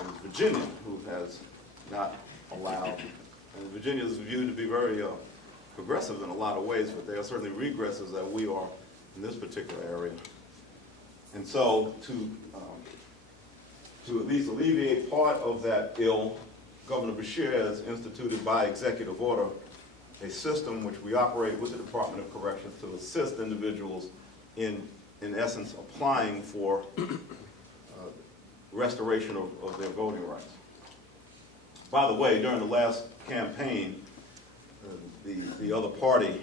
is Virginia, who has not allowed, and Virginia is viewed to be very progressive in a lot of ways, but they are certainly regresses that we are in this particular area. And so to at least alleviate part of that ill, Governor Beshear has instituted by executive order a system which we operate with the Department of Corrections to assist individuals in essence, applying for restoration of their voting rights. By the way, during the last campaign, the other party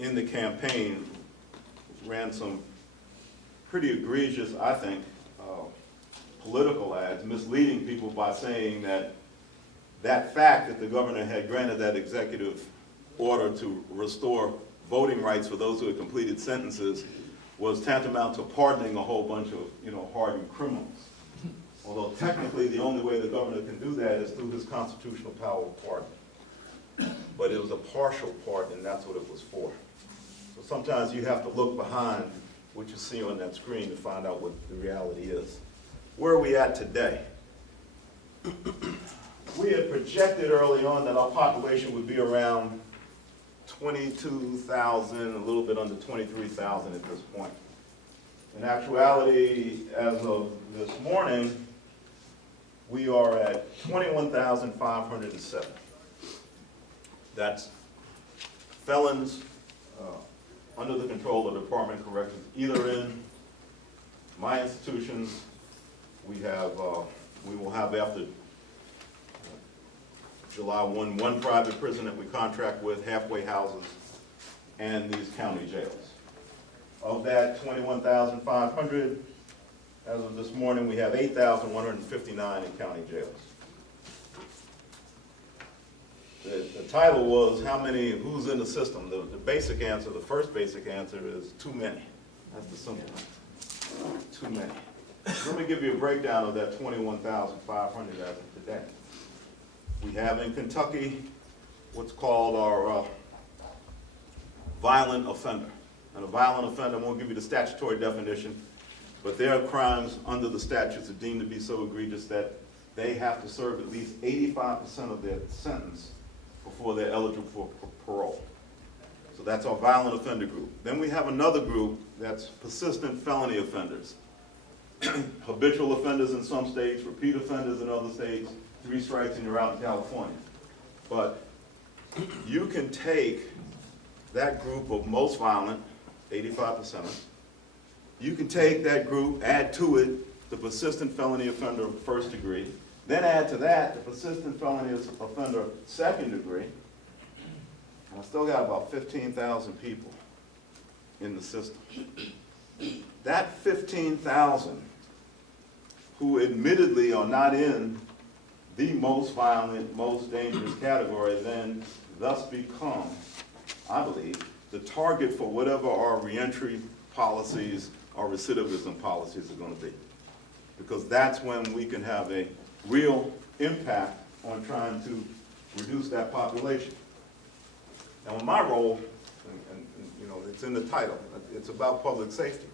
in the campaign ran some pretty egregious, I think, political ads, misleading people by saying that fact that the governor had granted that executive order to restore voting rights for those who had completed sentences was tantamount to pardoning a whole bunch of, hardened criminals. Although technically the only way the governor can do that is through his constitutional power of pardon. But it was a partial pardon, and that's what it was for. So sometimes you have to look behind what you see on that screen to find out what the reality is. Where are we at today? We had projected early on that our population would be around 22,000, a little bit under 23,000 at this point. In actuality, as of this morning, we are at 21,507. That's felons under the control of the Department of Corrections, either in my institutions, we will have after July 1, one private prison that we contract with, halfway houses, and these county jails. Of that 21,500, as of this morning, we have 8,159 in county jails. The title was, who's in the system? The basic answer, the first basic answer is too many. That's the simple answer. Too many. Let me give you a breakdown of that 21,500 as of today. We have in Kentucky what's called our violent offender. And a violent offender, I won't give you the statutory definition, but their crimes under the statutes are deemed to be so egregious that they have to serve at least 85% of their sentence before they're eligible for parole. So that's our violent offender group. Then we have another group that's persistent felony offenders. Habitual offenders in some states, repeat offenders in other states, 3 strikes and you're out in California. But you can take that group of most violent, 85%, you can take that group, add to it the persistent felony offender of first degree, then add to that the persistent felony offender second degree, and I still got about 15,000 people in the system. That 15,000 who admittedly are not in the most violent, most dangerous category then thus become, I believe, the target for whatever our reentry policies, our recidivism policies are going to be. Because that's when we can have a real impact on trying to reduce that population. Now, in my role, and it's in the title, it's about public safety.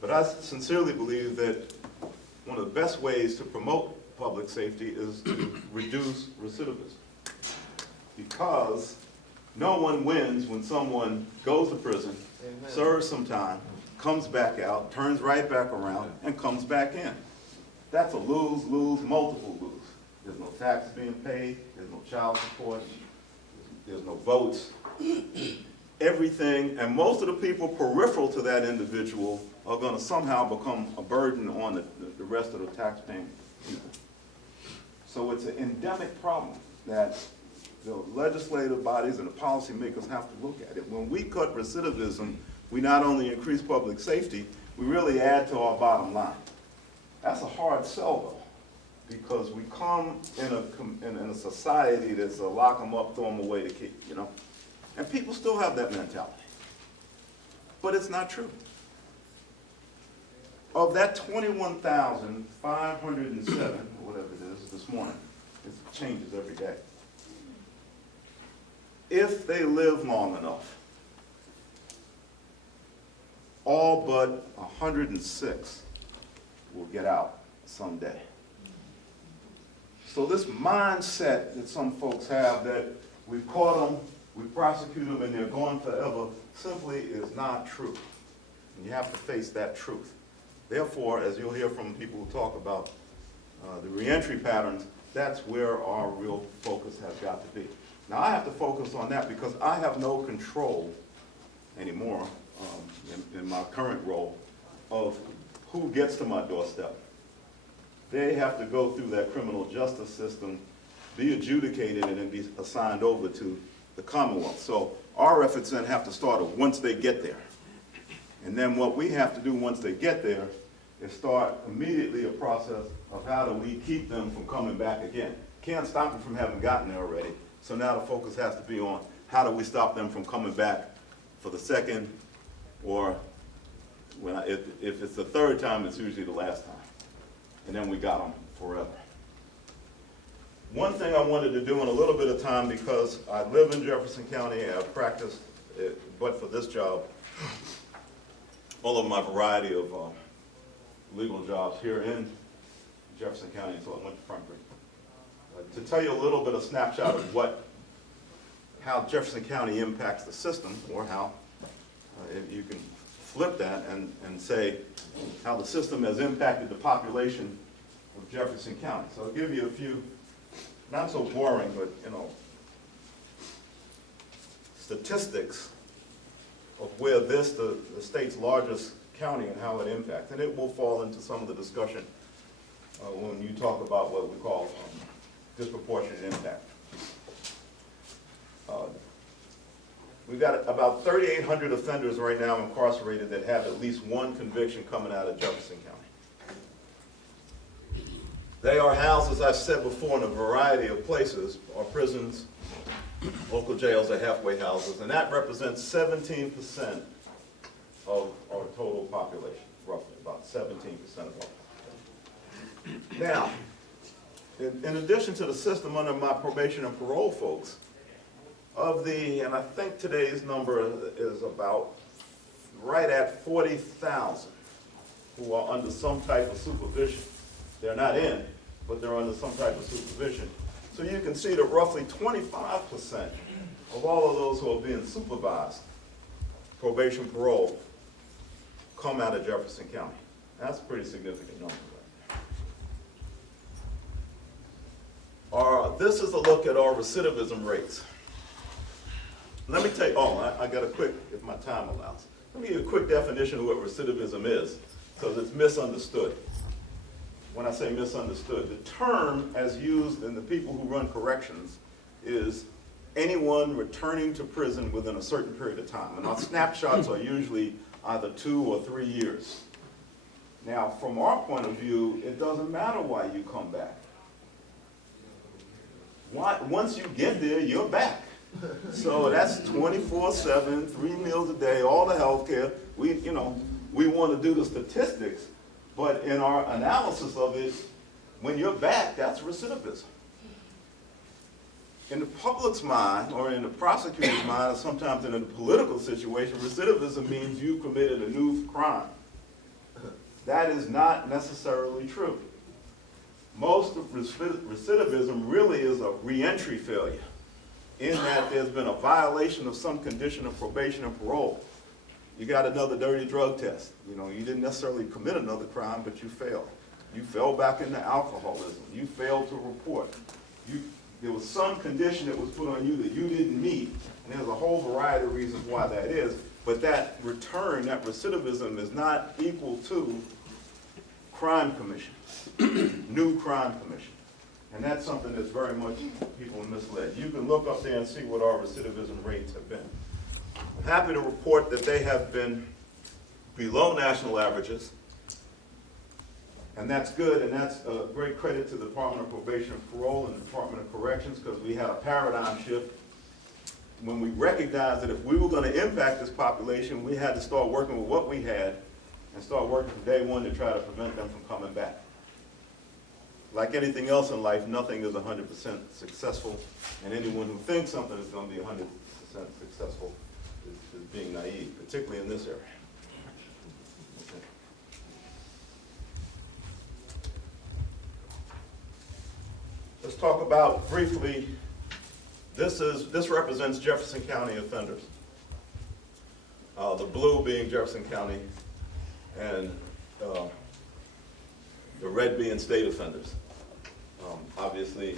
But I sincerely believe that one of the best ways to promote public safety is to reduce recidivism. Because no one wins when someone goes to prison, Amen. Serves some time, comes back out, turns right back around, and comes back in. That's a lose, lose, multiple lose. There's no tax being paid, there's no child support, there's no votes. Everything, and most of the people peripheral to that individual are going to somehow become a burden on the rest of the taxpaying people. So it's an endemic problem that the legislative bodies and the policymakers have to look at it. When we cut recidivism, we not only increase public safety, we really add to our bottom line. That's a hard sell, though, because we come in a society that's a lock them up, throw them away to keep, And people still have that mentality. But it's not true. Of that 21,507, or whatever it is, this morning, it changes every day. If they live long enough, all but 106 will get out someday. So this mindset that some folks have that we caught them, we prosecute them, and they're gone forever, simply is not true. And you have to face that truth. Therefore, as you'll hear from people who talk about the reentry patterns, that's where our real focus has got to be. Now, I have to focus on that because I have no control anymore in my current role of who gets to my doorstep. They have to go through that criminal justice system, be adjudicated, and then be assigned over to the Commonwealth. So our efforts then have to start once they get there. And then what we have to do once they get there is start immediately a process of how do we keep them from coming back again. Can't stop them from having gotten there already. So now the focus has to be on how do we stop them from coming back for the second, or if it's the third time, it's usually the last time. And then we got them forever. One thing I wanted to do in a little bit of time, because I live in Jefferson County, I've practiced, but for this job, all of my variety of legal jobs here in Jefferson County until I went to Frankfurt. To tell you a little bit of snapshot of how Jefferson County impacts the system, or how if you can flip that and say how the system has impacted the population of Jefferson County. So I'll give you a few, not so boring, but statistics of where the state's largest county, and how it impacts. And it will fall into some of the discussion when you talk about what we call disproportionate impact. We've got about 3,800 offenders right now incarcerated that have at least one conviction coming out of Jefferson County. They are housed, as I've said before, in a variety of places, or prisons, local jails, or halfway houses, and that represents 17% of our total population, roughly, about 17% of our population. Now, in addition to the system under my probation and parole folks, and I think today's number is about right at 40,000 who are under some type of supervision. They're not in, but they're under some type of supervision. So you can see that roughly 25% of all of those who are being supervised, probation, parole, come out of Jefferson County. That's a pretty significant number. This is a look at our recidivism rates. Let me tell you, I got a quick, if my time allows, let me give you a quick definition of what recidivism is, because it's misunderstood. When I say misunderstood, the term as used in the people who run corrections is anyone returning to prison within a certain period of time. And our snapshots are usually either 2 or 3 years. Now, from our point of view, it doesn't matter why you come back. Once you get there, you're back. So that's 24/7, 3 meals a day, all the health care. We want to do the statistics, but in our analysis of it, when you're back, that's recidivism. In the public's mind, or in the prosecutor's mind, or sometimes in a political situation, recidivism means you committed a new crime. That is not necessarily true. Most of recidivism really is a reentry failure, in that there's been a violation of some condition of probation and parole. You got another dirty drug test. You didn't necessarily commit another crime, but you failed. You fell back into alcoholism. You failed to report. There was some condition that was put on you that you didn't meet, and there's a whole variety of reasons why that is, but that return, that recidivism, is not equal to crime commission, new crime commission. And that's something that's very much people misled. You can look up there and see what our recidivism rates have been. I'm happy to report that they have been below national averages, and that's good, and that's a great credit to the Department of Probation and Parole and the Department of Corrections, because we had a paradigm shift when we recognized that if we were going to impact this population, we had to start working with what we had and start working from day one to try to prevent them from coming back. Like anything else in life, nothing is 100% successful, and anyone who thinks something is going to be 100% successful is being naive, particularly in this area. Okay. let's talk about briefly, this represents Jefferson County offenders. The blue being Jefferson County and the red being state offenders. Obviously,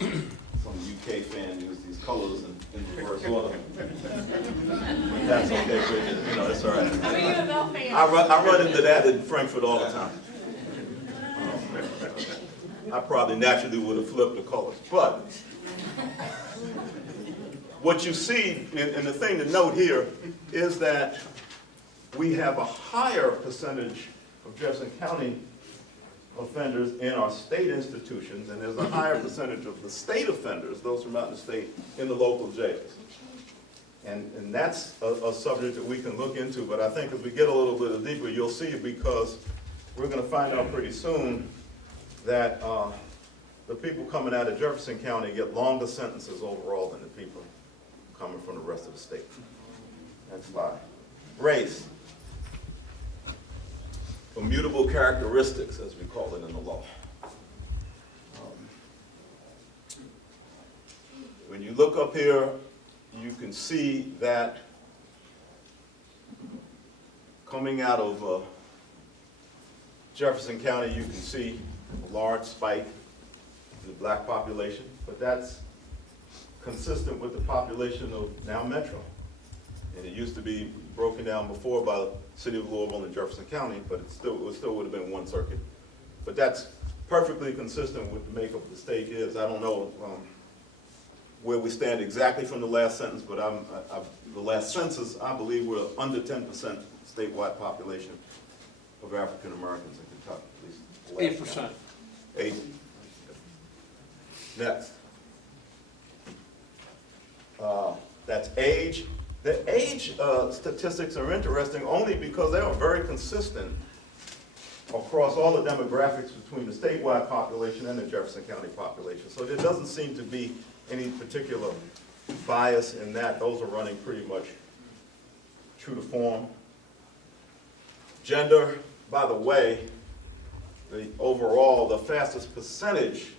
some UK fans use these colors in reverse order. But that's okay, Bridget. You know, it's all right. Are you a Bell fan? I run into that in Frankfurt all the time. I probably naturally would have flipped the colors. But what you see, and the thing to note here, is that we have a higher percentage of Jefferson County offenders in our state institutions, and there's a higher percentage of the state offenders, those from out in the state, in the local jails. And that's a subject that we can look into, but I think as we get a little bit deeper, you'll see, because we're going to find out pretty soon that the people coming out of Jefferson County get longer sentences overall than the people coming from the rest of the state. Next slide. Race. Immutable characteristics, as we call it in the law. When you look up here, you can see that coming out of Jefferson County, you can see a large spike in the black population, but that's consistent with the population of now Metro. And it used to be broken down before by the city of Louisville and Jefferson County, but it still would have been one circuit. But that's perfectly consistent with the makeup of the state is. I don't know where we stand exactly from the last sentence, but the last census, I believe we're under 10% statewide population of African Americans in Kentucky, at least. 8%. 8. Next. That's age. The age statistics are interesting only because they are very consistent across all the demographics between the statewide population and the Jefferson County population. So there doesn't seem to be any particular bias in that. Those are running pretty much true to form. Gender, by the way, the fastest percentage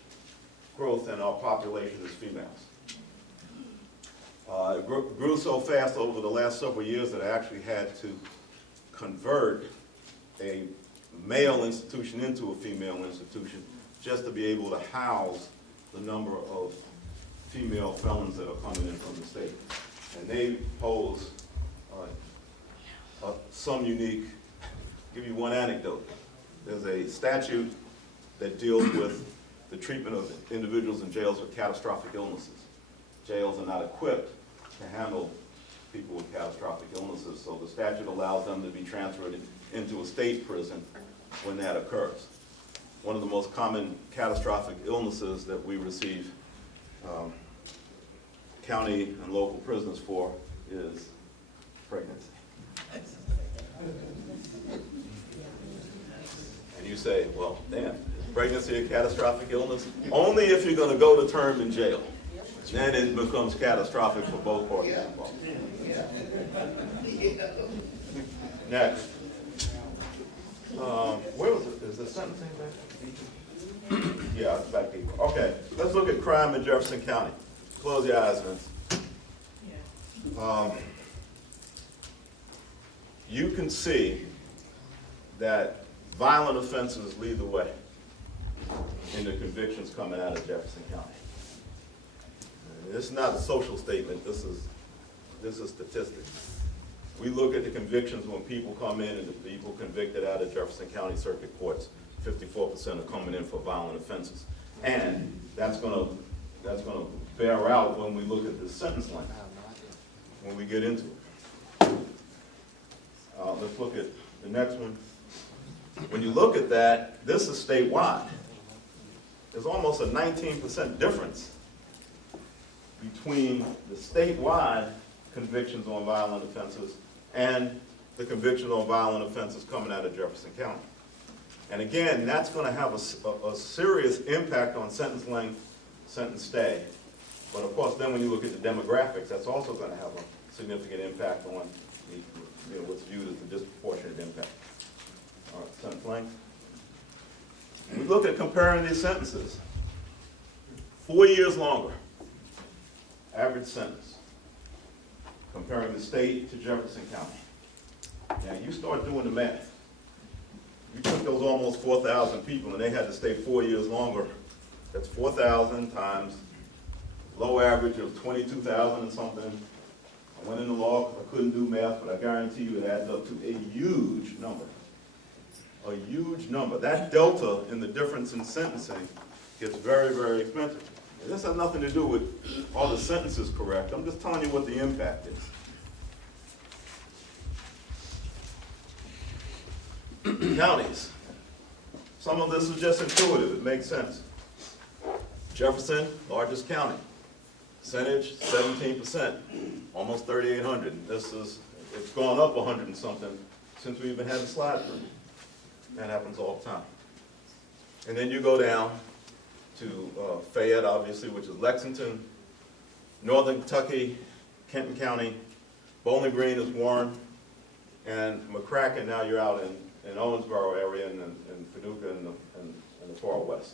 growth in our population is females. It grew so fast over the last several years that I actually had to convert a male institution into a female institution just to be able to house the number of female felons that are coming in from the state. And they pose some unique, give you one anecdote. There's a statute that deals with the treatment of individuals in jails with catastrophic illnesses. Jails are not equipped to handle people with catastrophic illnesses, so the statute allows them to be transferred into a state prison when that occurs. One of the most common catastrophic illnesses that we receive county and local prisoners for is pregnancy. And you say, well, damn, is pregnancy a catastrophic illness? Only if you're going to go to term in jail. Then it becomes catastrophic for both parties involved. Next. Where was it? Is the sentencing back? Yeah, it's back here. Okay, let's look at crime in Jefferson County. Close your eyes, Vince. You can see that violent offenses lead the way in the convictions coming out of Jefferson County. This is not a social statement, this is statistics. We look at the convictions when people come in, and the people convicted out of Jefferson County Circuit Courts, 54% are coming in for violent offenses. And that's gonna bear out when we look at the sentence length, when we get into it. Let's look at the next one. When you look at that, this is statewide. There's almost a 19% difference between the statewide convictions on violent offenses and the convictions on violent offenses coming out of Jefferson County. And again, that's going to have a serious impact on sentence length, sentence stay. But of course, then when you look at the demographics, that's also going to have a significant impact on what's viewed as the disproportionate impact. All right, sentence length. We look at comparing these sentences. 4 years longer, average sentence, comparing the state to Jefferson County. Now, you start doing the math. You took those almost 4,000 people and they had to stay 4 years longer. That's 4,000 times low average of 22,000 and something. I went into law because I couldn't do math, but I guarantee you it adds up to a huge number. A huge number. That delta in the difference in sentencing gets very, very expensive. And this has nothing to do with all the sentences correct. I'm just telling you what the impact is. Counties. Some of this is just intuitive. It makes sense. Jefferson, largest county. Percentage, 17%, almost 3,800. It's gone up 100 and something since we even had the slide through. That happens all the time. And then you go down to Fayette, obviously, which is Lexington, Northern Kentucky, Kenton County, Bowling Green is Warren, and McCracken, now you're out in Owensboro area and Paducah and the far west.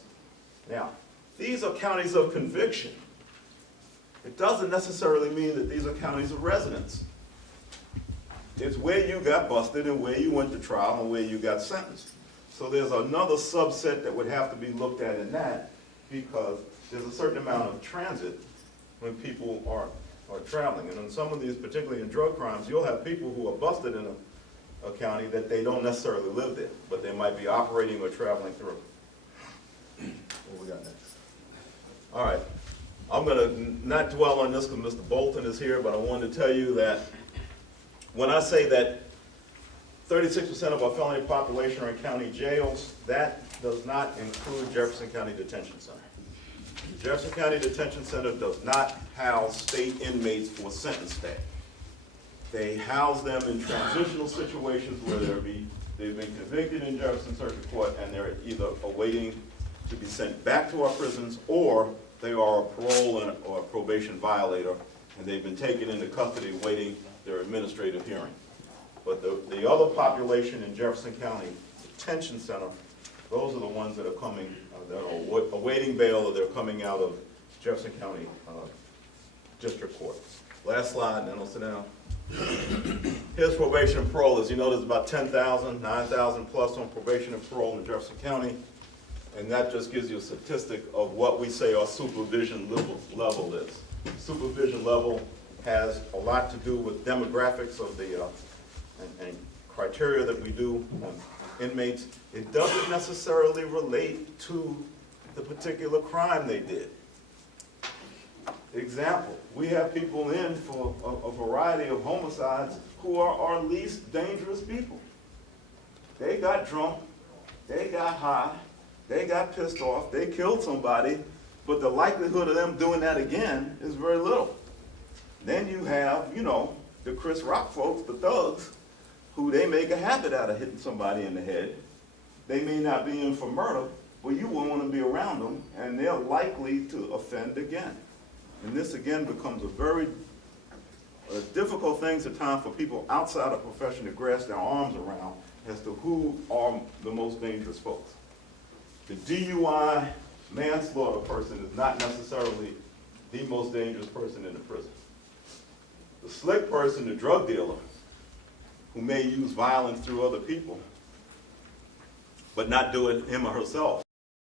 Now, these are counties of conviction. It doesn't necessarily mean that these are counties of residence. It's where you got busted and where you went to trial and where you got sentenced. So there's another subset that would have to be looked at in that, because there's a certain amount of transit when people are traveling. And in some of these, particularly in drug crimes, you'll have people who are busted in a county that they don't necessarily live there, but they might be operating or traveling through. What we got next? All right. I'm going to not dwell on this because Mr. Bolton is here, but I wanted to tell you that when I say that 36% of our felony population are in county jails, that does not include Jefferson County Detention Center. Jefferson County Detention Center does not house state inmates for sentence stay. They house them in transitional situations where they've been convicted in Jefferson Circuit Court and they're either awaiting to be sent back to our prisons, or they are a parole or a probation violator and they've been taken into custody awaiting their administrative hearing. But the other population in Jefferson County Detention Center, those are the ones that are coming, that are awaiting bail, or they're coming out of Jefferson County District Court. Last slide, and then I'll sit down. Here's probation and parole. As you know, there's about 10,000, 9,000 plus on probation and parole in Jefferson County. And that just gives you a statistic of what we say our supervision level is. Supervision level has a lot to do with demographics of the and criteria that we do on inmates. It doesn't necessarily relate to the particular crime they did. Example, we have people in for a variety of homicides who are our least dangerous people. They got drunk, they got high, they got pissed off, they killed somebody, but the likelihood of them doing that again is very little. Then you have, the Chris Rock folks, the thugs, who they make a habit out of hitting somebody in the head. They may not be in for murder, but you won't want to be around them, and they're likely to offend again. And this again becomes a very difficult thing at times for people outside the profession to grasp their arms around as to who are the most dangerous folks. The DUI manslaughter person is not necessarily the most dangerous person in the prison. The slick person, the drug dealer, who may use violence through other people, but not do it him or herself,